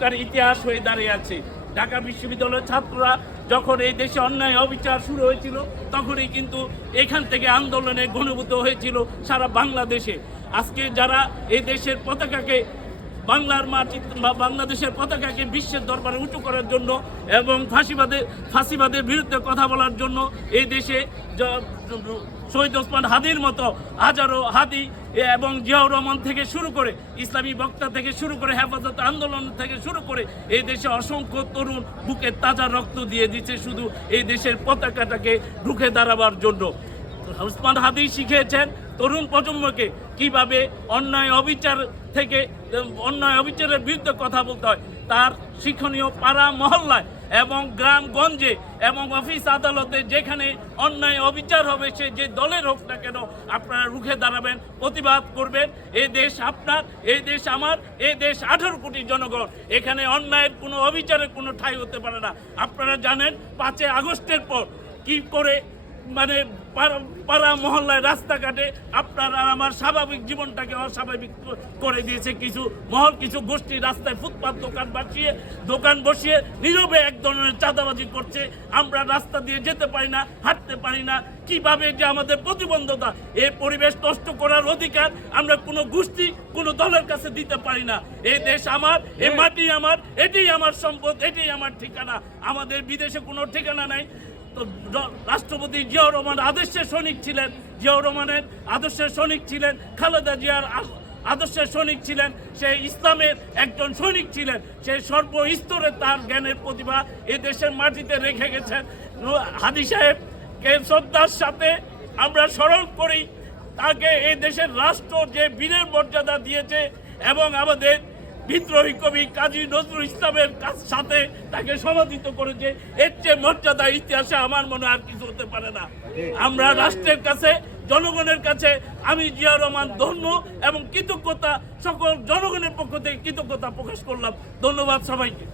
তার ইতিহাস হয়ে দাঁড়িয়ে আছে। ঢাকা বিশ্ববিদ্যালয়ের ছাত্ররা যখন এই দেশে অন্যায় অবিচার শুরু হয়েছিল তখনই কিন্তু এখান থেকে আন্দোলনে ঘনীভূত হয়েছিল সারা বাংলাদেশে। আজকে যারা এই দেশের পতাকাকে, বাংলার মাটি বা বাংলাদেশের পতাকাকে বিশ্বের দরবারে উঁচু করার জন্য এবং ফাঁসিবাদের বিরুদ্ধে কথা বলার জন্য এই দেশে শহীদ ওসমান হাদির মতো হাজারো হাদি এবং জিয়াউর রহমান থেকে শুরু করে ইসলামী বক্তা থেকে শুরু করে হেফাজত আন্দোলন থেকে শুরু করে এই দেশে অসংখ্য তরুণ বুকে তাজা রক্ত দিয়ে দিচ্ছে শুধু এই দেশের পতাকাটাকে রুখে দাঁড়াবার জন্য। ওসমান হাদি শিখিয়েছেন তরুণ প্রজন্মকে কিভাবে অন্যায় অবিচারের বিরুদ্ধে কথা বলতে হয়। তার শিক্ষণীয় পাড়া মহল্লায় এবং গ্রামগঞ্জে এবং অফিস আদালতে যেখানে অন্যায় অবিচার হবে সে যে দলের হোক না কেন আপনারা রুখে দাঁড়াবেন, প্রতিবাদ করবেন। এই দেশ আপনার, এই দেশ আমার, এই দেশ 18 কোটি জনগণ। এখানে অন্যায়ের কোনো অবিচারের কোনো ঠাঁই হতে পারে না। আপনারা জানেন 5 আগস্টের পর কি করে মানে পাড়া মহল্লায় রাস্তাঘাটে আপনার আর আমার স্বাভাবিক জীবনটাকে অস্বাভাবিক করে দিয়েছে কিছু গোষ্ঠী রাস্তায় ফুটপাত দোকান বসিয়ে নীরবে এক ধরনের চাঁদাবাজি করছে। আমরা রাস্তা দিয়ে যেতে পারি না, হাঁটতে পারি না। কিভাবে যে আমাদের প্রতিবন্ধতা, এই পরিবেশ নষ্ট করার অধিকার আমরা কোনো গোষ্ঠী কোনো দলের কাছে দিতে পারি না। এই দেশ আমার, এই মাটি আমার, এটাই আমার সম্পদ, এটাই আমার ঠিকানা। আমাদের বিদেশে কোনো ঠিকানা নাই। রাষ্ট্রপতি জিয়াউর রহমান আদর্শের সৈনিক ছিলেন, জিয়াউর রহমানের আদর্শের সৈনিক ছিলেন, খালেদা জিয়ার আদর্শের সৈনিক ছিলেন, সে ইসলামের একজন সৈনিক ছিলেন। সে সর্বস্তরে তার জ্ঞানের প্রতিভা এ দেশের মাটিতে রেখে গেছেন। হাদি সাহেবকে শ্রদ্ধার সাথে আমরা স্মরণ করি। তাকে এই দেশের রাষ্ট্র যে বীরের মর্যাদা দিয়েছে এবং আমাদের বিদ্রোহী কবি কাজী নজরুল ইসলামের সাথে তাকে সমাধিত করেছে, এর চেয়ে মর্যাদা ইতিহাসে আমার মনে আর কিছু হতে পারে না। আমরা রাষ্ট্রের কাছে, জনগণের কাছে আমি জিয়াউর রহমান ধন্য এবং কৃতজ্ঞতা সকল জনগণের পক্ষ থেকে কৃতজ্ঞতা প্রকাশ করলাম। ধন্যবাদ সবাইকে।